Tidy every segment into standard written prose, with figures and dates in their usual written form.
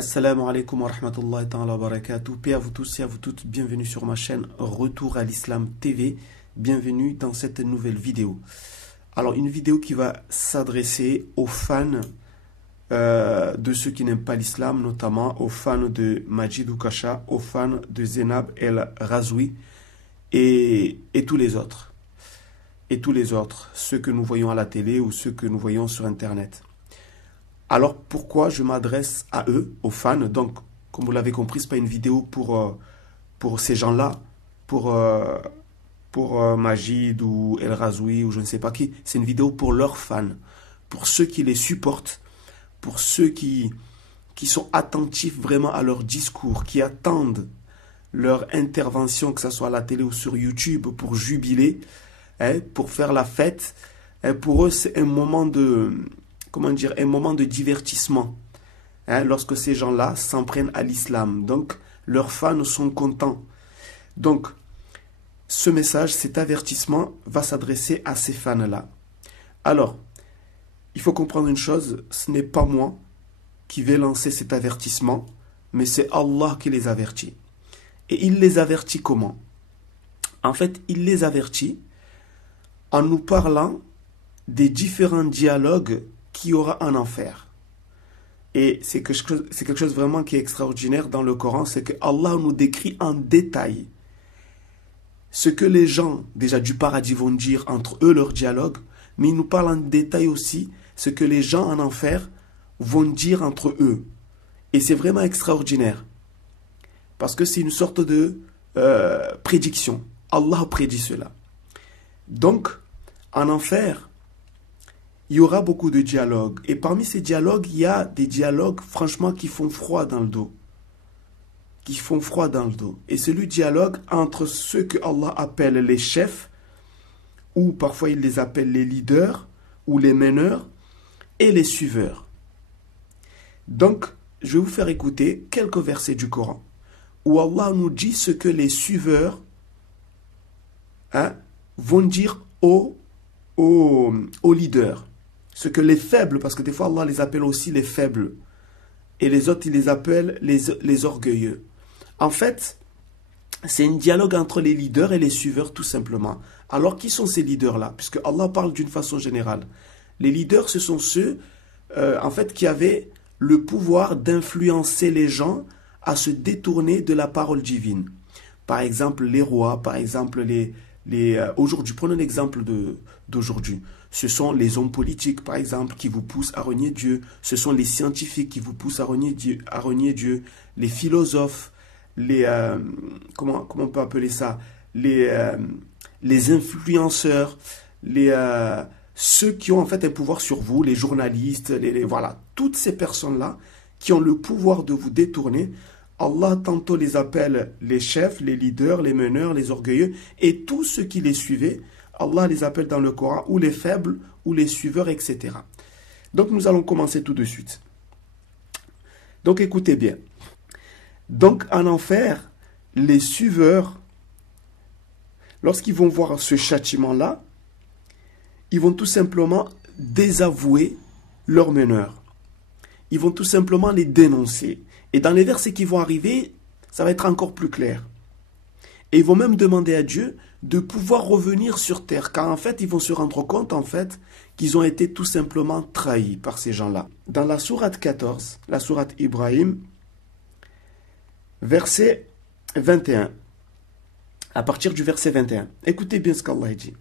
Assalamu alaikum wa rahmatullahi ta'ala wa barakatuh. Paix à vous tous et à vous toutes. Bienvenue sur ma chaîne Retour à l'Islam TV. Bienvenue dans cette nouvelle vidéo. Alors, une vidéo qui va s'adresser aux fans de ceux qui n'aiment pas l'islam, notamment aux fans de Majid Oukasha, aux fans de Zainab El Razoui et tous les autres. Et tous les autres, ceux que nous voyons à la télé ou ceux que nous voyons sur Internet. Alors, pourquoi je m'adresse à eux, aux fans? Donc, comme vous l'avez compris, ce n'est pas une vidéo pour ces gens-là, pour Majid ou El Razoui ou je ne sais pas qui. C'est une vidéo pour leurs fans, pour ceux qui les supportent, pour ceux qui sont attentifs vraiment à leur discours, qui attendent leur intervention, que ce soit à la télé ou sur YouTube, pour jubiler, pour faire la fête. Pour eux, c'est un moment de... comment dire, un moment de divertissement, lorsque ces gens-là s'en prennent à l'islam. Donc, leurs fans sont contents. Donc, ce message, cet avertissement va s'adresser à ces fans-là. Alors, il faut comprendre une chose, ce n'est pas moi qui vais lancer cet avertissement, mais c'est Allah qui les avertit. Et il les avertit comment? En fait, il les avertit en nous parlant des différents dialogues qu'il y aura en enfer. Et c'est quelque chose vraiment qui est extraordinaire dans le Coran, c'est que Allah nous décrit en détail ce que les gens déjà du paradis vont dire entre eux, leur dialogue, mais il nous parle en détail aussi ce que les gens en enfer vont dire entre eux. Et c'est vraiment extraordinaire, parce que c'est une sorte de prédiction. Allah prédit cela. Donc, en enfer, il y aura beaucoup de dialogues. Et parmi ces dialogues, il y a des dialogues, franchement, qui font froid dans le dos. Qui font froid dans le dos. Et c'est le dialogue entre ceux que Allah appelle les chefs, ou parfois il les appelle les leaders, ou les meneurs, et les suiveurs. Donc, je vais vous faire écouter quelques versets du Coran, où Allah nous dit ce que les suiveurs vont dire aux leaders. Ce que les faibles, parce que des fois Allah les appelle aussi les faibles, et les autres il les appelle les orgueilleux. En fait, c'est un dialogue entre les leaders et les suiveurs tout simplement. Alors qui sont ces leaders-là? Puisque Allah parle d'une façon générale. Les leaders, ce sont ceux en fait qui avaient le pouvoir d'influencer les gens à se détourner de la parole divine. Par exemple les rois, par exemple aujourd'hui, prenons l'exemple d'aujourd'hui. Ce sont les hommes politiques, par exemple, qui vous poussent à renier Dieu. Ce sont les scientifiques qui vous poussent à renier Dieu. Les philosophes, comment on peut appeler ça? Les influenceurs, ceux qui ont en fait un pouvoir sur vous, les journalistes, voilà, toutes ces personnes-là qui ont le pouvoir de vous détourner. Allah tantôt les appelle les chefs, les leaders, les meneurs, les orgueilleux, et tous ceux qui les suivaient, Allah les appelle dans le Coran, ou les faibles, ou les suiveurs, etc. Donc nous allons commencer tout de suite. Donc écoutez bien. Donc en enfer, les suiveurs, lorsqu'ils vont voir ce châtiment-là, ils vont tout simplement désavouer leurs meneurs. Ils vont tout simplement les dénoncer. Et dans les versets qui vont arriver, ça va être encore plus clair. Et ils vont même demander à Dieu de pouvoir revenir sur terre. Car en fait, ils vont se rendre compte en fait qu'ils ont été tout simplement trahis par ces gens-là. Dans la sourate 14, la sourate Ibrahim, verset 21. À partir du verset 21. Écoutez bien ce qu'Allah dit.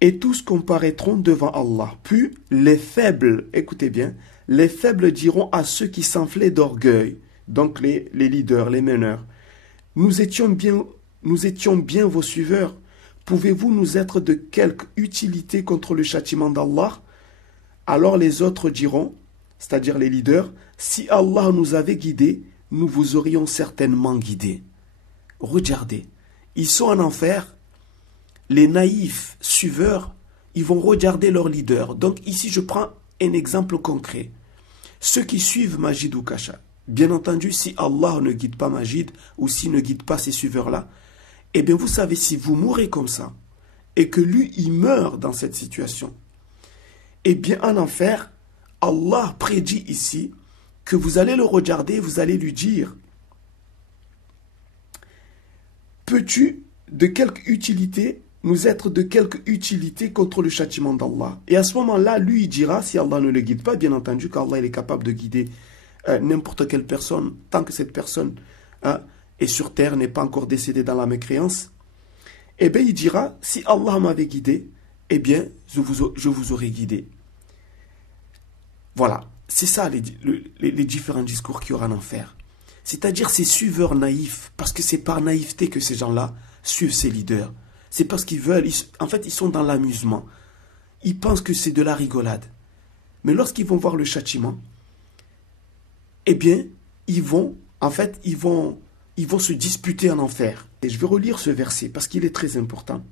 Et tous comparaîtront devant Allah. Puis les faibles, écoutez bien, les faibles diront à ceux qui s'enflaient d'orgueil, donc les leaders, les meneurs, nous étions bien vos suiveurs. Pouvez-vous nous être de quelque utilité contre le châtiment d'Allah? Alors les autres diront, c'est-à-dire les leaders, si Allah nous avait guidés, nous vous aurions certainement guidés. Regardez, ils sont en enfer. Les naïfs suiveurs, ils vont regarder leurs leaders. Donc ici, je prends un exemple concret. Ceux qui suivent Majid Oukasha, bien entendu, si Allah ne guide pas Majid ou s'il ne guide pas ces suiveurs-là, eh bien vous savez, si vous mourrez comme ça et que lui, il meurt dans cette situation, eh bien en enfer, Allah prédit ici que vous allez le regarder, vous allez lui dire, peux-tu de quelque utilité nous être de quelque utilité contre le châtiment d'Allah? Et à ce moment-là, lui, il dira, si Allah ne le guide pas, bien entendu qu'Allah il est capable de guider n'importe quelle personne, tant que cette personne est sur terre, n'est pas encore décédée dans la mécréance, eh bien il dira, si Allah m'avait guidé, eh bien je vous aurais guidé. Voilà, c'est ça les différents discours qu'il y aura en enfer. C'est-à-dire ces suiveurs naïfs, parce que c'est par naïveté que ces gens-là suivent ces leaders. C'est parce qu'ils veulent, en fait ils sont dans l'amusement. Ils pensent que c'est de la rigolade. Mais lorsqu'ils vont voir le châtiment, eh bien, ils vont se disputer en enfer. Et je vais relire ce verset parce qu'il est très important.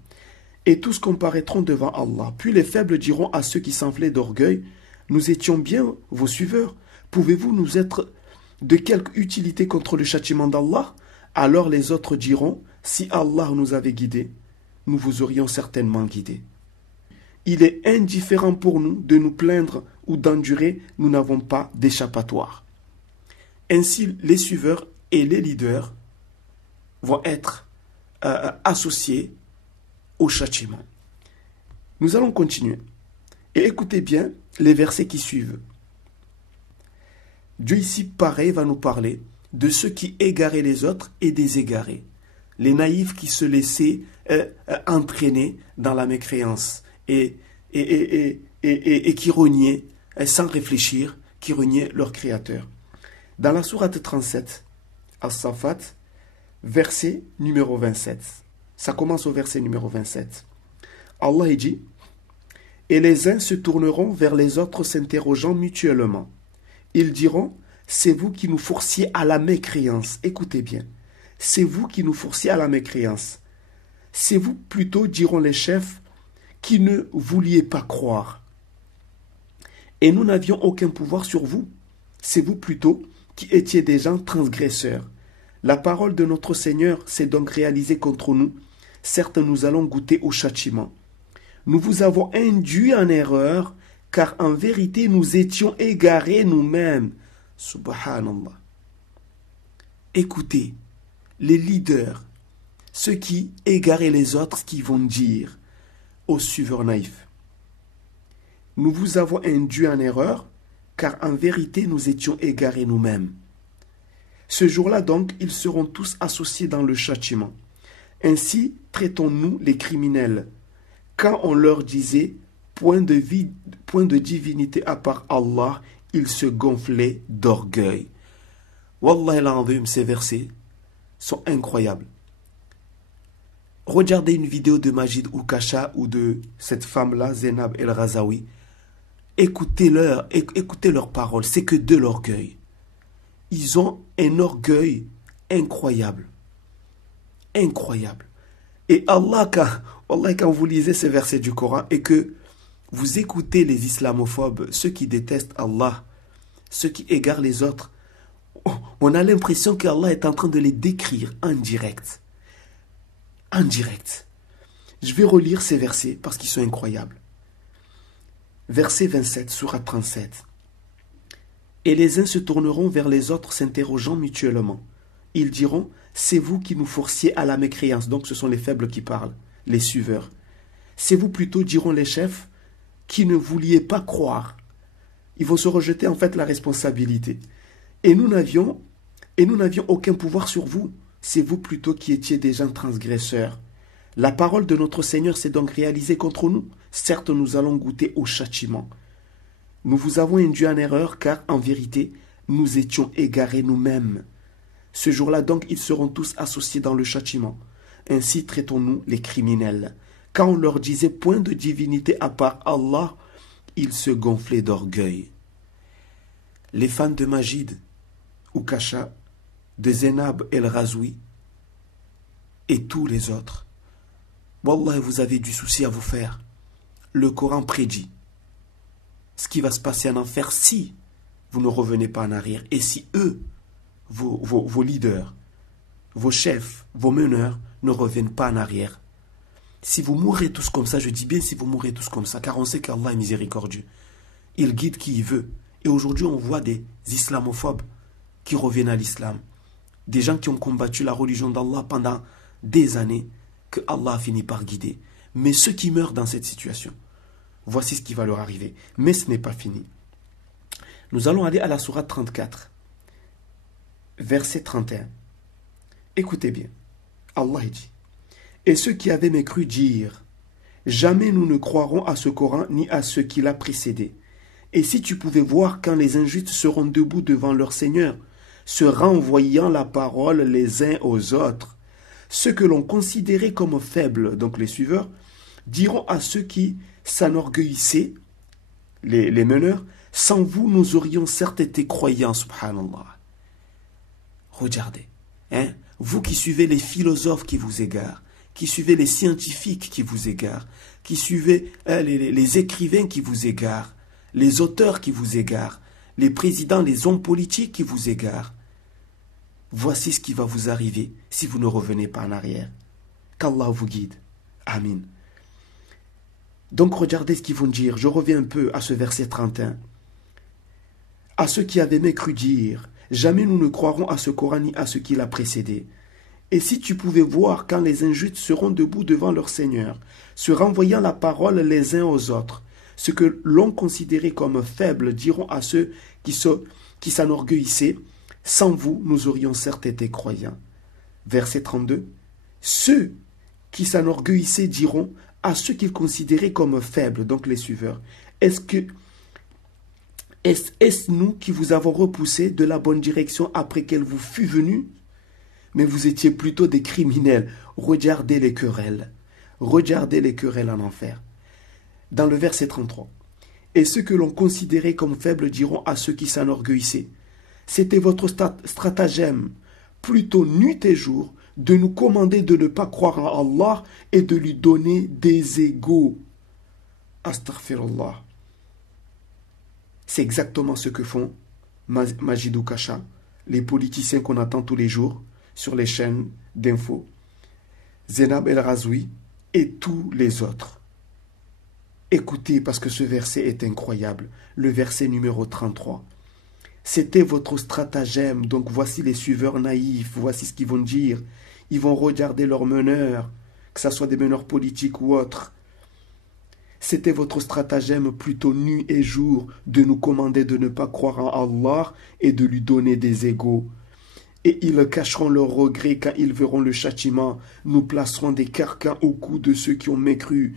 Et tous comparaîtront devant Allah. Puis les faibles diront à ceux qui s'enflaient d'orgueil, nous étions bien vos suiveurs. Pouvez-vous nous être de quelque utilité contre le châtiment d'Allah? Alors les autres diront, si Allah nous avait guidés, nous vous aurions certainement guidés. Il est indifférent pour nous de nous plaindre ou d'endurer, nous n'avons pas d'échappatoire. Ainsi, les suiveurs et les leaders vont être associés au châtiment. Nous allons continuer. Et écoutez bien les versets qui suivent. Dieu ici, pareil, va nous parler de ceux qui égaraient les autres et des égarés. Les naïfs qui se laissaient entraîner dans la mécréance et qui reniaient, sans réfléchir, qui reniaient leur Créateur. Dans la sourate 37, As-Safat, verset numéro 27. Ça commence au verset numéro 27. Allah dit, « Et les uns se tourneront vers les autres s'interrogeant mutuellement. Ils diront, c'est vous qui nous forciez à la mécréance. » Écoutez bien. C'est vous qui nous forciez à la mécréance. C'est vous plutôt, diront les chefs, qui ne vouliez pas croire. Et nous n'avions aucun pouvoir sur vous. C'est vous plutôt qui étiez des gens transgresseurs. La parole de notre Seigneur s'est donc réalisée contre nous. Certes, nous allons goûter au châtiment. Nous vous avons induit en erreur, car en vérité, nous étions égarés nous-mêmes. Subhanallah. Écoutez, les leaders, ceux qui égaraient les autres, qui vont dire aux suiveurs naïfs, nous vous avons induit en erreur, car en vérité nous étions égarés nous-mêmes. Ce jour-là donc, ils seront tous associés dans le châtiment. Ainsi traitons-nous les criminels. Quand on leur disait point de divinité à part Allah, ils se gonflaient d'orgueil. Wallah al-azim, ces versets sont incroyables. Regardez une vidéo de Majid Oukasha ou de cette femme-là, Zainab El-Razaoui. Écoutez leurs paroles, c'est que de l'orgueil. Ils ont un orgueil incroyable. Incroyable. Et Allah, quand vous lisez ces versets du Coran et que vous écoutez les islamophobes, ceux qui détestent Allah, ceux qui égarent les autres, on a l'impression qu'Allah est en train de les décrire en direct. En direct. Je vais relire ces versets parce qu'ils sont incroyables. Verset 27, sourate 37. Et les uns se tourneront vers les autres s'interrogeant mutuellement. Ils diront, c'est vous qui nous forciez à la mécréance. Donc ce sont les faibles qui parlent, les suiveurs. C'est vous plutôt, diront les chefs, qui ne vouliez pas croire. Ils vont se rejeter en fait la responsabilité. Et nous n'avions aucun pouvoir sur vous. C'est vous plutôt qui étiez des gens transgresseurs. La parole de notre Seigneur s'est donc réalisée contre nous. Certes, nous allons goûter au châtiment. Nous vous avons induit en erreur, car en vérité, nous étions égarés nous-mêmes. Ce jour-là donc, ils seront tous associés dans le châtiment. Ainsi traitons-nous les criminels. Quand on leur disait point de divinité à part Allah, ils se gonflaient d'orgueil. Les fans de Majid Oukasha, de Zainab El-Razoui et tous les autres, wallah, vous avez du souci à vous faire. Le Coran prédit ce qui va se passer en enfer si vous ne revenez pas en arrière. Et si eux, vos leaders, vos chefs, vos meneurs ne reviennent pas en arrière. Si vous mourrez tous comme ça, je dis bien si vous mourrez tous comme ça, car on sait qu'Allah est miséricordieux. Il guide qui il veut Et aujourd'hui, on voit des islamophobes qui reviennent à l'islam. Des gens qui ont combattu la religion d'Allah pendant des années, que Allah a fini par guider. Mais ceux qui meurent dans cette situation, voici ce qui va leur arriver. Mais ce n'est pas fini. Nous allons aller à la sourate 34, verset 31. Écoutez bien. Allah dit: et ceux qui avaient mécru dirent: jamais nous ne croirons à ce Coran ni à ce qui l'a précédé. Et si tu pouvais voir quand les injustes seront debout devant leur Seigneur, se renvoyant la parole les uns aux autres, ceux que l'on considérait comme faibles, donc les suiveurs, diront à ceux qui s'enorgueillissaient, les meneurs: sans vous, nous aurions certes été croyants, subhanallah. Regardez, vous qui suivez les philosophes qui vous égarent, qui suivez les scientifiques qui vous égarent, qui suivez les écrivains qui vous égarent, les auteurs qui vous égarent, les présidents, les hommes politiques qui vous égarent. Voici ce qui va vous arriver si vous ne revenez pas en arrière. Qu'Allah vous guide. Amin. Donc regardez ce qu'ils vont dire. Je reviens un peu à ce verset 31. À ceux qui avaient mécru dire: jamais nous ne croirons à ce Coran ni à ce qui l'a précédé. Et si tu pouvais voir quand les injustes seront debout devant leur Seigneur, se renvoyant la parole les uns aux autres, ce que l'on considérait comme faible diront à ceux qui s'enorgueillissaient: sans vous, nous aurions certes été croyants. Verset 32. Ceux qui s'enorgueillissaient diront à ceux qu'ils considéraient comme faibles, donc les suiveurs: est-ce nous qui vous avons repoussé de la bonne direction après qu'elle vous fût venue? Mais vous étiez plutôt des criminels. Regardez les querelles. Regardez les querelles en enfer. Dans le verset 33. Et ceux que l'on considérait comme faibles diront à ceux qui s'enorgueillissaient: c'était votre stratagème, plutôt nuit et jour, de nous commander de ne pas croire en Allah et de lui donner des égaux. Astaghfirullah. C'est exactement ce que font Majidou Kasha, les politiciens qu'on attend tous les jours sur les chaînes d'infos, Zainab El Razoui et tous les autres. Écoutez, parce que ce verset est incroyable. Le verset numéro 33. C'était votre stratagème. Donc voici les suiveurs naïfs. Voici ce qu'ils vont dire. Ils vont regarder leurs meneurs, que ce soit des meneurs politiques ou autres. C'était votre stratagème plutôt nuit et jour de nous commander de ne pas croire en Allah et de lui donner des égaux. Et ils cacheront leur regret quand ils verront le châtiment. Nous placerons des carcans au cou de ceux qui ont mécru.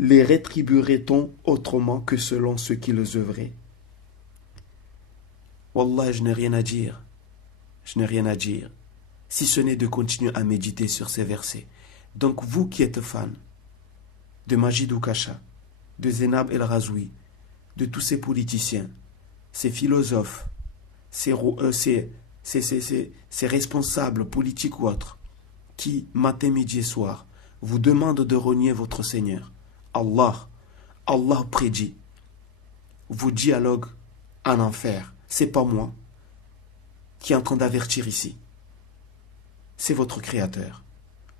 Les rétribuerait-on autrement que selon ce qu'ils œuvraient? Wallah, je n'ai rien à dire. Je n'ai rien à dire. Si ce n'est de continuer à méditer sur ces versets. Donc vous qui êtes fans de Majidou Kasha, de Zainab El Razoui, de tous ces politiciens, ces philosophes, ces responsables politiques ou autres, qui, matin, midi et soir, vous demandent de renier votre Seigneur, Allah prédit vos dialogues en enfer. C'est pas moi qui est en train d'avertir ici. C'est votre Créateur.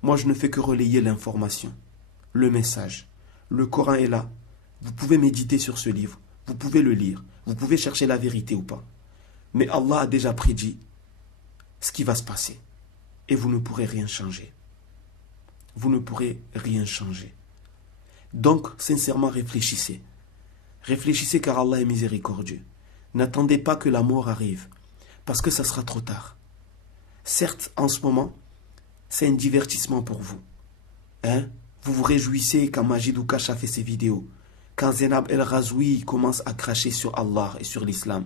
Moi, je ne fais que relayer l'information, le message. Le Coran est là. Vous pouvez méditer sur ce livre. Vous pouvez le lire. Vous pouvez chercher la vérité ou pas. Mais Allah a déjà prédit ce qui va se passer. Et vous ne pourrez rien changer. Vous ne pourrez rien changer. Donc, sincèrement, réfléchissez. Réfléchissez car Allah est miséricordieux. N'attendez pas que la mort arrive, parce que ça sera trop tard. Certes, en ce moment, c'est un divertissement pour vous. Vous vous réjouissez quand Majidou Kasha fait ses vidéos, quand Zainab El Razoui commence à cracher sur Allah et sur l'islam.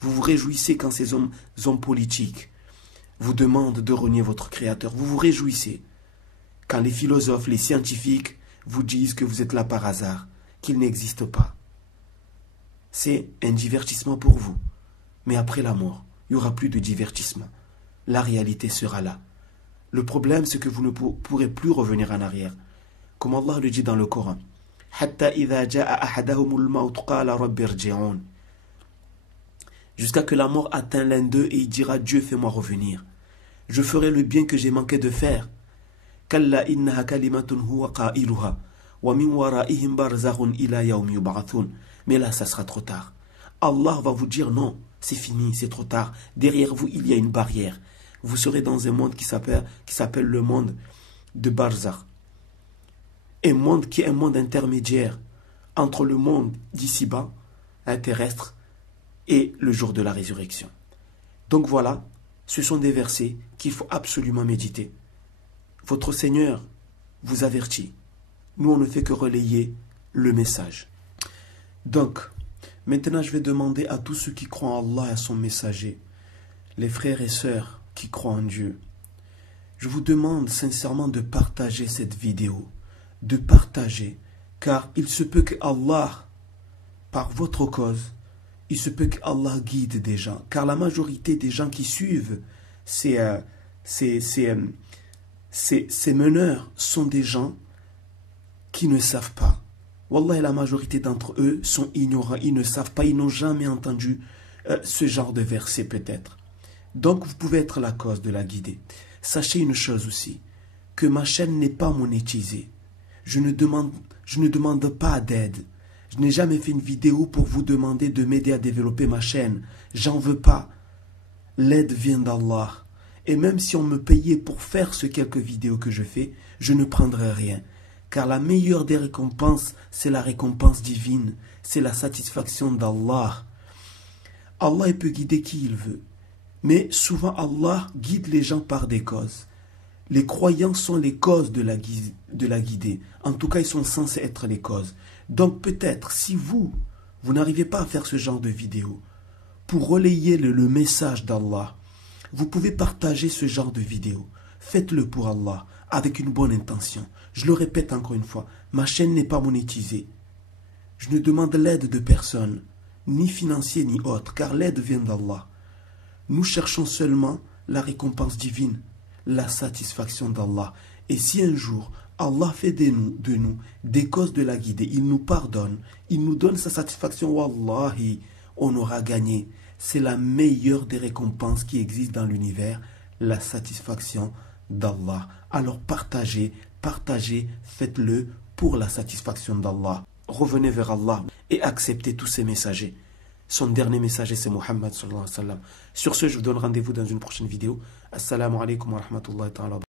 Vous vous réjouissez quand ces hommes politiques vous demandent de renier votre Créateur. Vous vous réjouissez quand les philosophes, les scientifiques vous disent que vous êtes là par hasard, qu'il n'existe pas. C'est un divertissement pour vous. Mais après la mort, il n'y aura plus de divertissement. La réalité sera là. Le problème, c'est que vous ne pourrez plus revenir en arrière. Comme Allah le dit dans le Coran. Jusqu'à que la mort atteigne l'un d'eux et il dira: Dieu, fais-moi revenir. Je ferai le bien que j'ai manqué de faire. Mais là, ça sera trop tard. Allah va vous dire non, c'est fini, c'est trop tard. Derrière vous, il y a une barrière. Vous serez dans un monde qui s'appelle le monde de Barzakh. Un monde qui est un monde intermédiaire entre le monde d'ici-bas, terrestre, et le jour de la résurrection. Donc voilà, ce sont des versets qu'il faut absolument méditer. Votre Seigneur vous avertit. Nous, on ne fait que relayer le message. Donc, maintenant, je vais demander à tous ceux qui croient en Allah et à son messager, les frères et sœurs qui croient en Dieu, je vous demande sincèrement de partager cette vidéo, de partager, car il se peut que Allah, par votre cause, il se peut que Allah guide des gens, car la majorité des gens qui suivent ces meneurs sont des gens qui ne savent pas. Wallah, la majorité d'entre eux sont ignorants, ils ne savent pas, ils n'ont jamais entendu ce genre de verset peut-être. Donc vous pouvez être la cause de la guider. Sachez une chose aussi, que ma chaîne n'est pas monétisée. Je ne demande pas d'aide. Je n'ai jamais fait une vidéo pour vous demander de m'aider à développer ma chaîne. J'en veux pas. L'aide vient d'Allah. Et même si on me payait pour faire ces quelques vidéos que je fais, je ne prendrais rien. Car la meilleure des récompenses, c'est la récompense divine. C'est la satisfaction d'Allah. Allah peut guider qui il veut. Mais souvent Allah guide les gens par des causes. Les croyants sont les causes de la guider. En tout cas, ils sont censés être les causes. Donc peut-être, si vous n'arrivez pas à faire ce genre de vidéo, pour relayer le message d'Allah, vous pouvez partager ce genre de vidéo. Faites-le pour Allah, avec une bonne intention. Je le répète encore une fois, ma chaîne n'est pas monétisée. Je ne demande l'aide de personne, ni financier ni autre, car l'aide vient d'Allah. Nous cherchons seulement la récompense divine, la satisfaction d'Allah. Et si un jour, Allah fait de nous des causes de la guider, il nous pardonne, il nous donne sa satisfaction, wallahi, on aura gagné. C'est la meilleure des récompenses qui existent dans l'univers, la satisfaction d'Allah. Alors partagez, faites-le pour la satisfaction d'Allah. Revenez vers Allah et acceptez tous ces messagers. Son dernier messager, c'est Muhammad sallallahu alayhi wa sallam. Sur ce, je vous donne rendez-vous dans une prochaine vidéo. Assalamu alaikum wa rahmatullahi wa barakatuh.